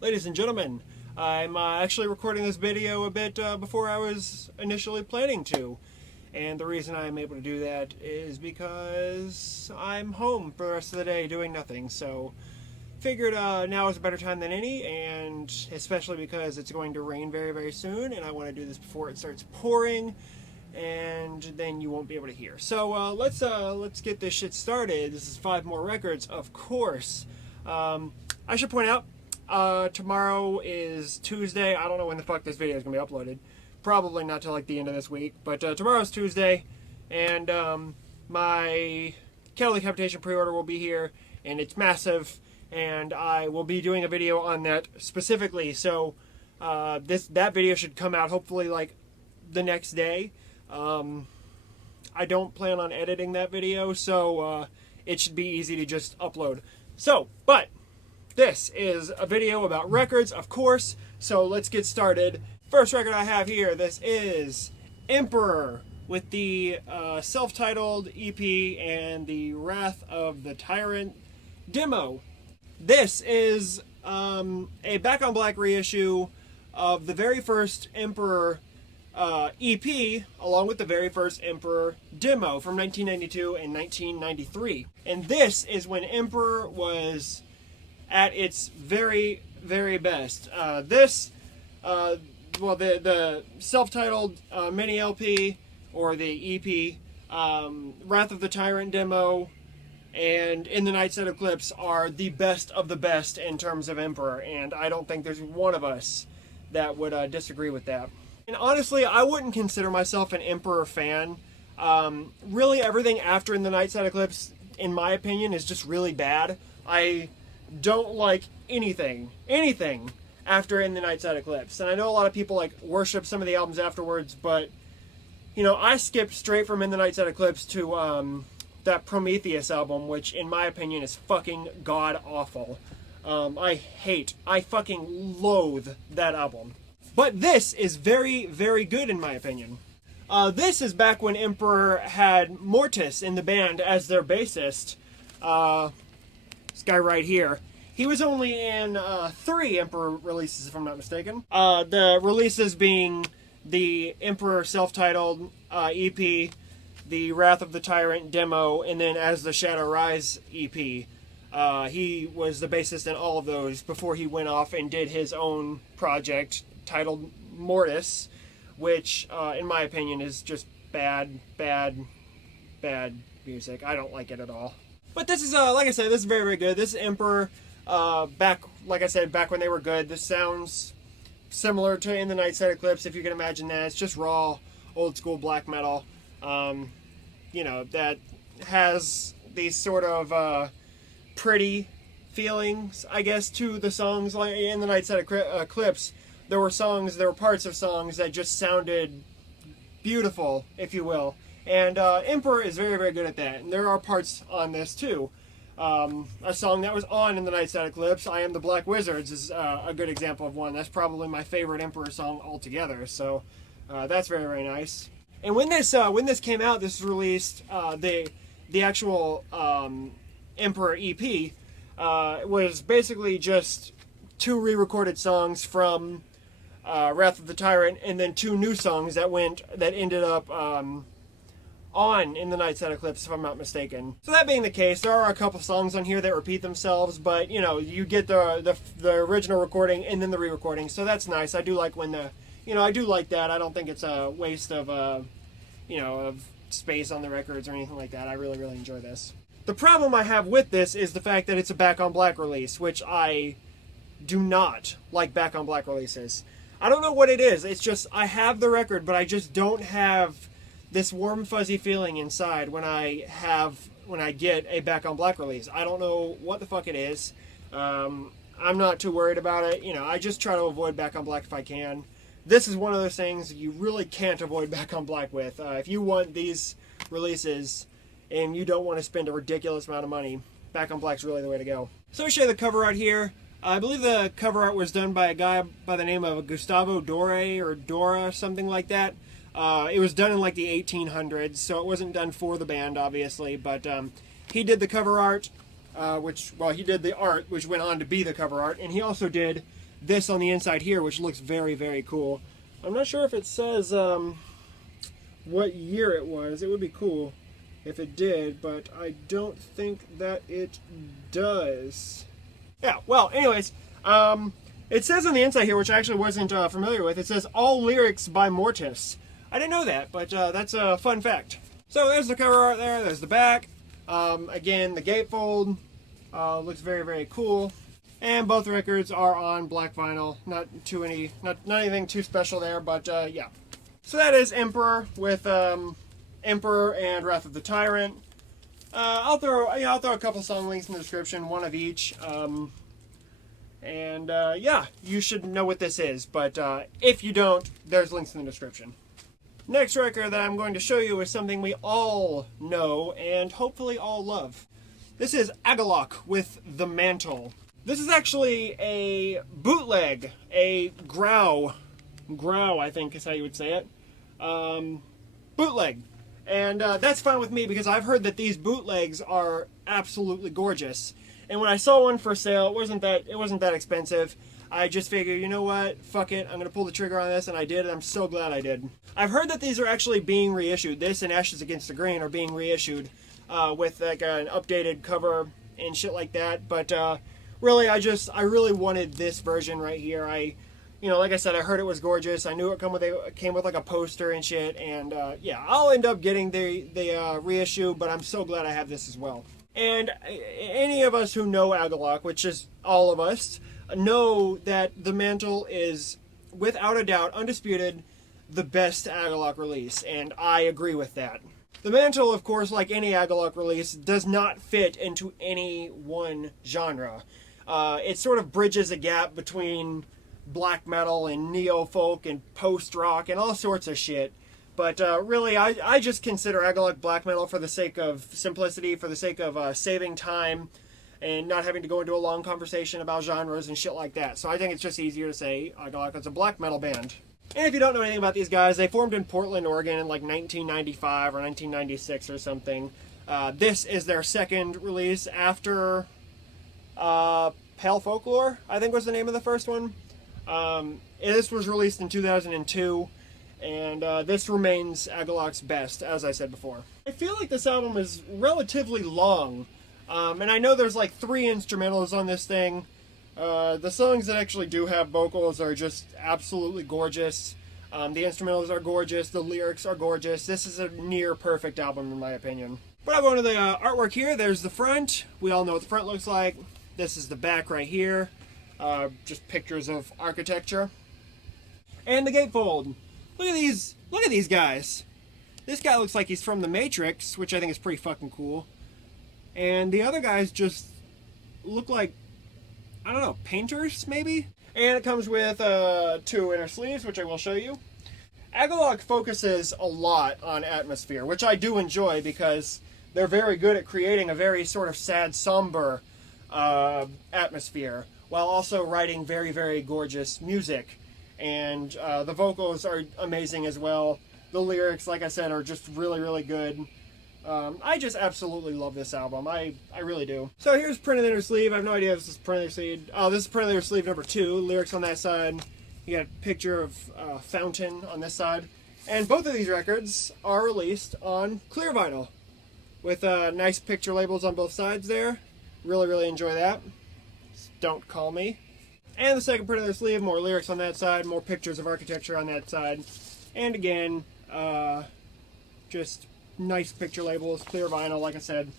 Ladies and gentlemen, I'm actually recording this video a bit before I was initially planning to. And the reason I'm able to do that is because I'm home for the rest of the day doing nothing. So figured now is a better time than any, and especially because it's going to rain very, very soon, and I want to do this before it starts pouring, and then you won't be able to hear. So let's get this shit started. This is 5 more records, of course. I should point out, tomorrow is Tuesday. I don't know when the fuck this video is going to be uploaded. Probably not till like the end of this week, but tomorrow's Tuesday, and my Kettle Decapitation pre-order will be here, and it's massive, and I will be doing a video on that specifically. So that video should come out hopefully like the next day. I don't plan on editing that video, so it should be easy to just upload. So, but this is a video about records, of course, so let's get started. First record I have here, this is Emperor with the self-titled EP and the Wrath of the Tyrant demo. This is a Back on Black reissue of the very first Emperor EP, along with the very first Emperor demo from 1992 and 1993. And this is when Emperor was at its very, very best. Well, the self-titled mini LP, or the EP, Wrath of the Tyrant demo, and In the Night Set Eclipse are the best of the best in terms of Emperor, and I don't think there's one of us that would disagree with that. And honestly, I wouldn't consider myself an Emperor fan. Really, everything after In the Night Set Eclipse, in my opinion, is just really bad. I don't like anything after In the Night Set Eclipse. And I know a lot of people like worship some of the albums afterwards, but you know, I skipped straight from In the Night Set Eclipse to that Prometheus album, which in my opinion is fucking god awful. I fucking loathe that album. But this is very, very good in my opinion. This is back when Emperor had Mortis in the band as their bassist. This guy right here. He was only in 3 Emperor releases, if I'm not mistaken. The releases being the Emperor self-titled EP, the Wrath of the Tyrant demo, and then As the Shadow Rise EP. He was the bassist in all of those before he went off and did his own project titled Mortis, which, in my opinion, is just bad music. I don't like it at all. But this is, like I said, this is very, very good. This is Emperor, like I said, back when they were good. This sounds similar to In the Night Set Eclipse, if you can imagine that. It's just raw, old school black metal, you know, that has these sort of pretty feelings, I guess, to the songs. Like In the Night Set Eclipse, there were parts of songs that just sounded beautiful, if you will. And Emperor is very, very good at that. And there are parts on this too. A song that was on In the Night Set Eclipse, I Am the Black Wizards, is a good example of one. That's probably my favorite Emperor song altogether. So that's very, very nice. And when this came out, this was released, the actual Emperor EP was basically just 2 re-recorded songs from Wrath of the Tyrant, and then 2 new songs that ended up on In the Night Set Eclipse, if I'm not mistaken. So that being the case, there are a couple songs on here that repeat themselves, but you know, you get the original recording and then the re-recording, so that's nice. I do like when I do like that. I don't think it's a waste of of space on the records or anything like that. I really, really enjoy this. The problem I have with this is the fact that it's a Back on Black release, which I do not like Back on Black releases. I don't know what it is. It's just, I have the record, but I just don't have this warm, fuzzy feeling inside when I get a Back on Black release. I don't know what the fuck it is. I'm not too worried about it. You know, I just try to avoid Back on Black if I can. This is one of those things you really can't avoid Back on Black with. If you want these releases and you don't want to spend a ridiculous amount of money, Back on Black's really the way to go. So I'll show you the cover art here. I believe the cover art was done by a guy by the name of Gustavo Dore, or Dora, something like that. It was done in like the 1800s, so it wasn't done for the band, obviously, but he did the cover art, he did the art, which went on to be the cover art, and he also did this on the inside here, which looks very, very cool. I'm not sure if it says what year it was. It would be cool if it did, but I don't think that it does. Yeah, well, anyways, it says on the inside here, which I actually wasn't familiar with, it says all lyrics by Mortis. I didn't know that, but that's a fun fact. So there's the cover art there, there's the back. Again, the gatefold looks very, very cool. And both records are on black vinyl. Not anything too special there, but yeah. So that is Emperor with Emperor and Wrath of the Tyrant. I'll throw a couple song links in the description, one of each. Yeah, you should know what this is, but if you don't, there's links in the description. Next record that I'm going to show you is something we all know and hopefully all love. This is Agalloch with The Mantle. This is actually a bootleg, a grow, I think is how you would say it, bootleg. And that's fine with me because I've heard that these bootlegs are absolutely gorgeous. And when I saw one for sale, it wasn't that expensive. I just figured, you know what, fuck it, I'm going to pull the trigger on this, and I did, and I'm so glad I did. I've heard that these are actually being reissued. This and Ashes Against the Grain are being reissued with like an updated cover and shit like that. But really, I really wanted this version right here. Like I said, I heard it was gorgeous. I knew it came with like a poster and shit, and yeah, I'll end up getting the reissue, but I'm so glad I have this as well. And any of us who know Agalloch, which is all of us, know that The Mantle is, without a doubt, undisputed, the best Agalloch release, and I agree with that. The Mantle, of course, like any Agalloch release, does not fit into any one genre. It sort of bridges a gap between black metal and neo-folk and post-rock and all sorts of shit. But really, I just consider Agalloch black metal for the sake of simplicity, for the sake of saving time, and not having to go into a long conversation about genres and shit like that. So I think it's just easier to say Agalloch is a black metal band. And if you don't know anything about these guys, they formed in Portland, Oregon in like 1995 or 1996 or something. This is their second release after Pale Folklore, I think was the name of the first one. This was released in 2002, and this remains Agalloch's best, as I said before. I feel like this album is relatively long. And I know there's like 3 instrumentals on this thing. The songs that actually do have vocals are just absolutely gorgeous. The instrumentals are gorgeous. The lyrics are gorgeous. This is a near perfect album in my opinion. But I'll go into the artwork here. There's the front. We all know what the front looks like. This is the back right here. Just pictures of architecture. And the gatefold. Look at these guys. This guy looks like he's from The Matrix, which I think is pretty fucking cool. And the other guys just look like, I don't know, painters maybe? And it comes with 2 inner sleeves, which I will show you. Agalloch focuses a lot on atmosphere, which I do enjoy because they're very good at creating a very sort of sad, somber atmosphere, while also writing very, very gorgeous music. And the vocals are amazing as well. The lyrics, like I said, are just really, really good. I just absolutely love this album. I really do. So here's printed inner sleeve. I have no idea if this is printed inner sleeve. Oh, this is printed inner sleeve number 2. Lyrics on that side. You got a picture of Fountain on this side. And both of these records are released on clear vinyl with nice picture labels on both sides there. Really, really enjoy that. Just don't call me. And the second printed inner sleeve, more lyrics on that side, more pictures of architecture on that side. And again, just nice picture labels, clear vinyl, like I said.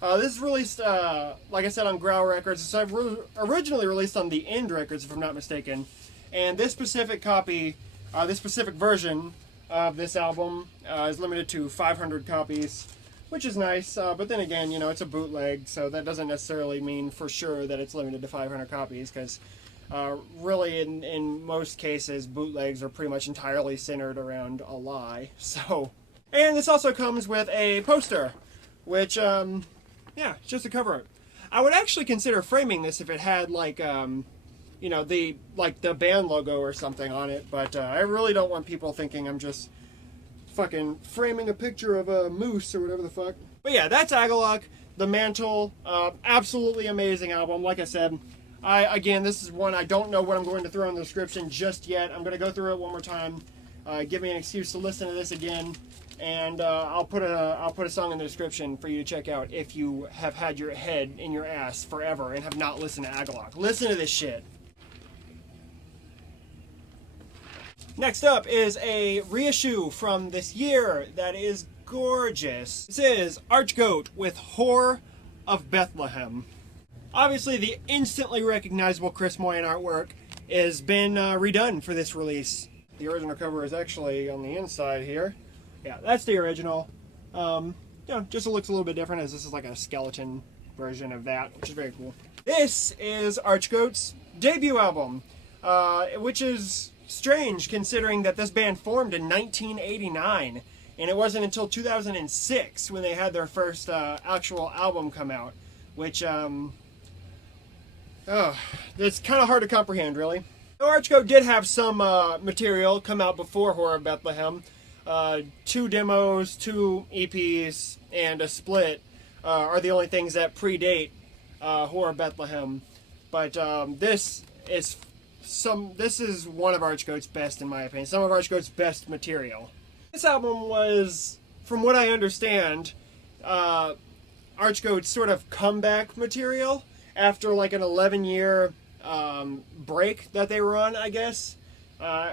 This is released, like I said, on Growl Records. It's originally released on the End Records, if I'm not mistaken. And this specific copy, this specific version of this album is limited to 500 copies, which is nice. But then again, you know, it's a bootleg, so that doesn't necessarily mean for sure that it's limited to 500 copies, because really, in most cases, bootlegs are pretty much entirely centered around a lie. So. And this also comes with a poster, which, yeah, it's just a cover art. I would actually consider framing this if it had, like, you know, the band logo or something on it, but I really don't want people thinking I'm just fucking framing a picture of a moose or whatever the fuck. But yeah, that's Agalloch, The Mantle, absolutely amazing album. Like I said, Again, this is one I don't know what I'm going to throw in the description just yet. I'm going to go through it one more time. Give me an excuse to listen to this again, and I'll put a song in the description for you to check out if you have had your head in your ass forever and have not listened to Agalloch. Listen to this shit. Next up is a reissue from this year that is gorgeous. This is Archgoat with Whore of Bethlehem. Obviously, the instantly recognizable Chris Moyen artwork has been redone for this release. The original cover is actually on the inside here. Yeah, that's the original. Just it looks a little bit different as this is like a skeleton version of that, which is very cool. This is Archgoat's debut album, which is strange considering that this band formed in 1989, and it wasn't until 2006 when they had their first actual album come out, which it's kind of hard to comprehend, really. Archgoat did have some material come out before Whore of Bethlehem. 2 demos, 2 EPs, and a split are the only things that predate Whore of Bethlehem. But this is one of Archgoat's best, in my opinion. Some of Archgoat's best material. This album was, from what I understand, Archgoat's sort of comeback material after like an 11-year break that they were on, I guess.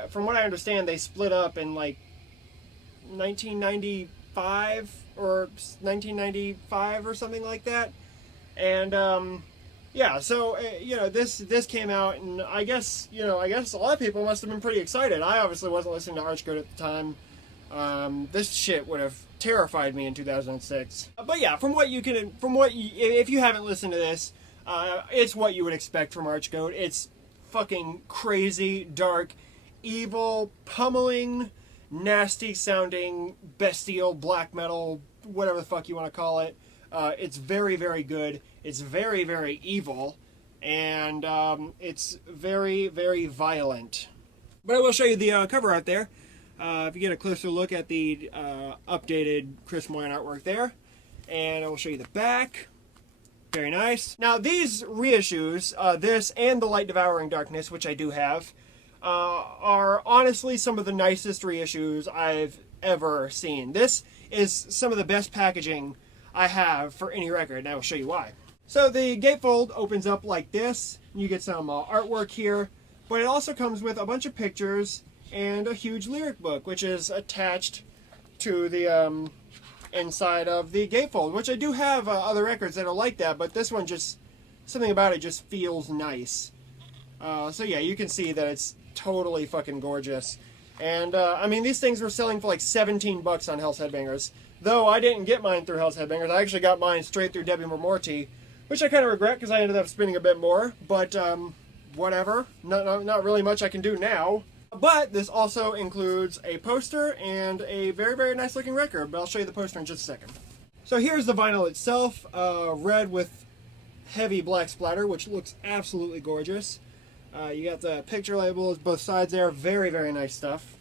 From what I understand, they split up in like 1995 or 1995 or something like that. And yeah, so this came out, and I guess a lot of people must have been pretty excited. I obviously wasn't listening to Archgoat at the time. This shit would have terrified me in 2006. But yeah, if you haven't listened to this, it's what you would expect from Archgoat. It's fucking crazy, dark, evil, pummeling, nasty sounding, bestial, black metal, whatever the fuck you want to call it. It's very, very good. It's very, very evil, and it's very, very violent. But I will show you the cover art there. If you get a closer look at the updated Chris Moyen artwork there, and I will show you the back. Very nice. Now these reissues, this and The Light Devouring Darkness, which I do have, are honestly some of the nicest reissues I've ever seen. This is some of the best packaging I have for any record, and I will show you why. So the gatefold opens up like this. You get some artwork here, but it also comes with a bunch of pictures and a huge lyric book, which is attached to the inside of the gatefold, which I do have other records that are like that, but this one just, something about it just feels nice. So yeah, you can see that it's totally fucking gorgeous. And I mean, these things were selling for like 17 bucks on Hell's Headbangers. Though I didn't get mine through Hell's Headbangers, I actually got mine straight through Debbie Mormorty, which I kind of regret because I ended up spending a bit more, but whatever. Not really much I can do now. But this also includes a poster and a very, very nice looking record, but I'll show you the poster in just a second. So here's the vinyl itself, red with heavy black splatter, which looks absolutely gorgeous. You got the picture labels, both sides there, very, very nice stuff.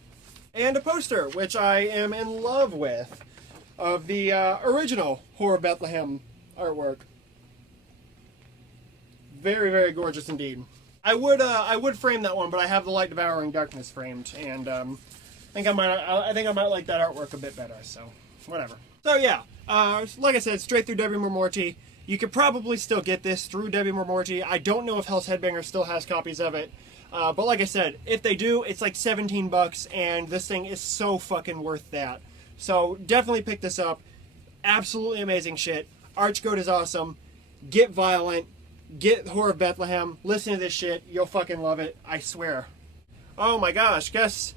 And a poster, which I am in love with, of the original Whore of Bethlehem artwork. Very, very gorgeous indeed. I would frame that one, but I have the Light Devouring Darkness framed, and I think I might like that artwork a bit better. So whatever. So yeah, like I said, straight through Debbie Mormorty. You could probably still get this through Debbie Mormorty. I don't know if Hell's Headbangers still has copies of it, but like I said, if they do, it's like 17 bucks, and this thing is so fucking worth that. So definitely pick this up. Absolutely amazing shit. Archgoat is awesome. Get violent. Get Whore of Bethlehem. Listen to this shit. You'll fucking love it. I swear. Oh my gosh. Guess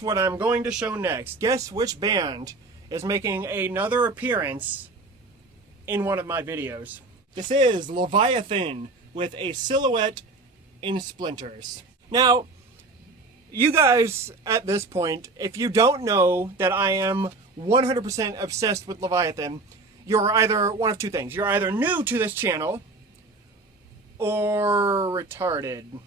what I'm going to show next. Guess which band is making another appearance in one of my videos. This is Leviathan with A Silhouette in Splinters. Now, you guys at this point, if you don't know that I am 100% obsessed with Leviathan, you're either one of two things. You're either new to this channel or retarded.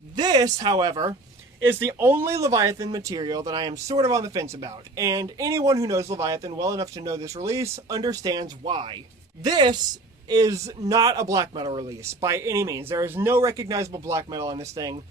This, however, is the only Leviathan material that I am sort of on the fence about, and anyone who knows Leviathan well enough to know this release understands why. This is not a black metal release by any means. There is no recognizable black metal on this thing.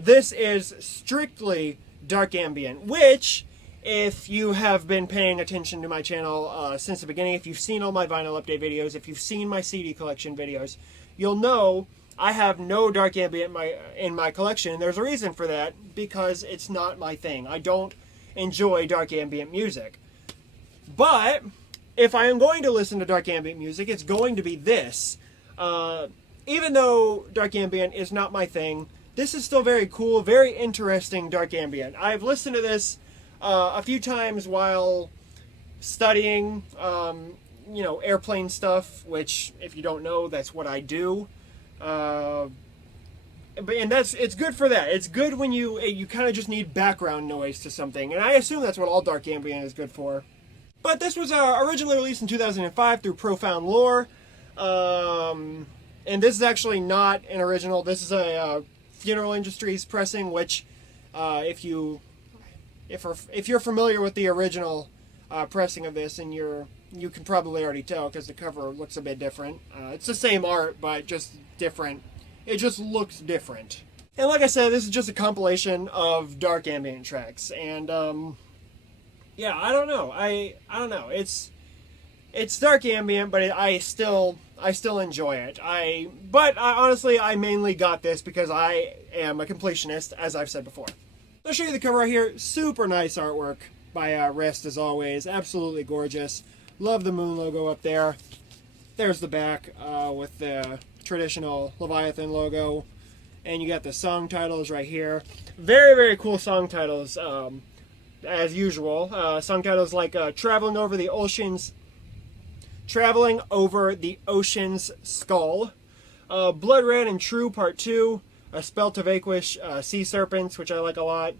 This is strictly dark ambient, which, if you have been paying attention to my channel since the beginning, if you've seen all my vinyl update videos, if you've seen my CD collection videos, you'll know I have no dark ambient in my collection. There's a reason for that, because it's not my thing. I don't enjoy dark ambient music. But if I am going to listen to dark ambient music, it's going to be this. Even though dark ambient is not my thing, this is still very cool, very interesting dark ambient. I've listened to this a few times while studying, airplane stuff, which, if you don't know, that's what I do. It's good for that. It's good when you kind of just need background noise to something, and I assume that's what all dark ambient is good for. But this was originally released in 2005 through Profound Lore, and this is actually not an original. This is a Funeral Industries pressing, which, if you're familiar with the original pressing of this, and you can probably already tell because the cover looks a bit different. It's the same art, but just different. It just looks different. And like I said, this is just a compilation of dark ambient tracks, and yeah, I don't know. I don't know. It's dark ambient, but I still enjoy it. Honestly, I mainly got this because I am a completionist, as I've said before. I'll show you the cover right here. Super nice artwork by Rest, as always. Absolutely gorgeous. Love the moon logo up there. There's the back with the traditional Leviathan logo. And you got the song titles right here. Very, very cool song titles, as usual. Song titles like Traveling Over the Ocean's Skull, Blood Red and True Part 2, A Spell to Vanquish Sea Serpents, which I like a lot.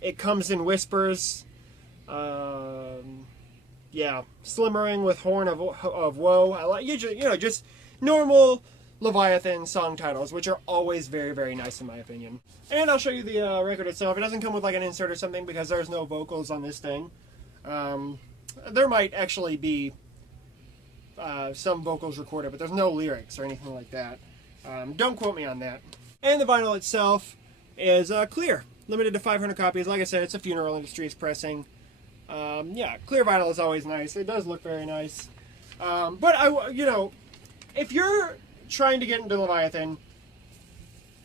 It Comes in Whispers. Yeah, Slimmering with Horn of Woe. I like just normal Leviathan song titles, which are always very, very nice in my opinion. And I'll show you the record itself. It doesn't come with like an insert or something because there's no vocals on this thing. There might actually be some vocals recorded, but there's no lyrics or anything like that. Don't quote me on that. And the vinyl itself is clear, limited to 500 copies. Like I said, it's a Funeral Industries pressing. Yeah, clear vinyl is always nice. It does look very nice. But if you're trying to get into Leviathan,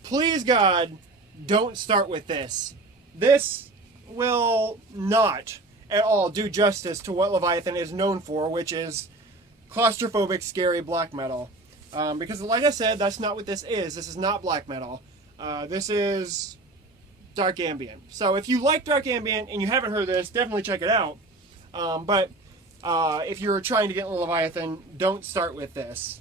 please God, don't start with this. This will not at all do justice to what Leviathan is known for, which is claustrophobic, scary black metal. Because like I said, that's not what this is. This is not black metal. This is dark ambient. So if you like dark ambient and you haven't heard this, definitely check it out. But if you're trying to get into Leviathan, don't start with this.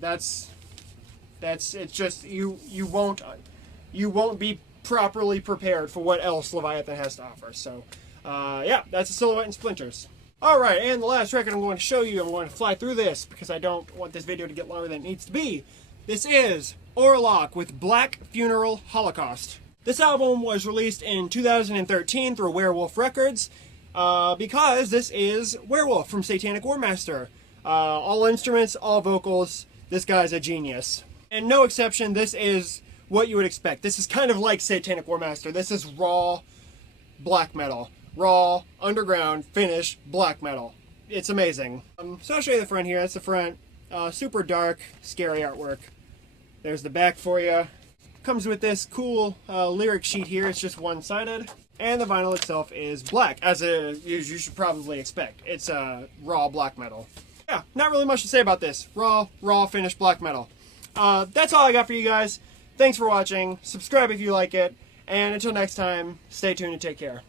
It's just you won't be properly prepared for what else Leviathan has to offer. So yeah, that's a Silhouette and Splinters. Alright, and the last record I'm going to show you, I'm going to fly through this because I don't want this video to get longer than it needs to be. This is Orlock with Black Funeral Holocaust. This album was released in 2013 through Werewolf Records because this is Werewolf from Satanic Warmaster. All instruments, all vocals, this guy's a genius. And no exception, this is what you would expect. This is kind of like Satanic Warmaster. This is raw black metal. Raw, underground, finished black metal. It's amazing. So I'll show you the front here. That's the front. Super dark, scary artwork. There's the back for you. Comes with this cool lyric sheet here. It's just one-sided. And the vinyl itself is black, as you should probably expect. It's raw black metal. Yeah, not really much to say about this. Raw, finished black metal. That's all I got for you guys. Thanks for watching. Subscribe if you like it. And until next time, stay tuned and take care.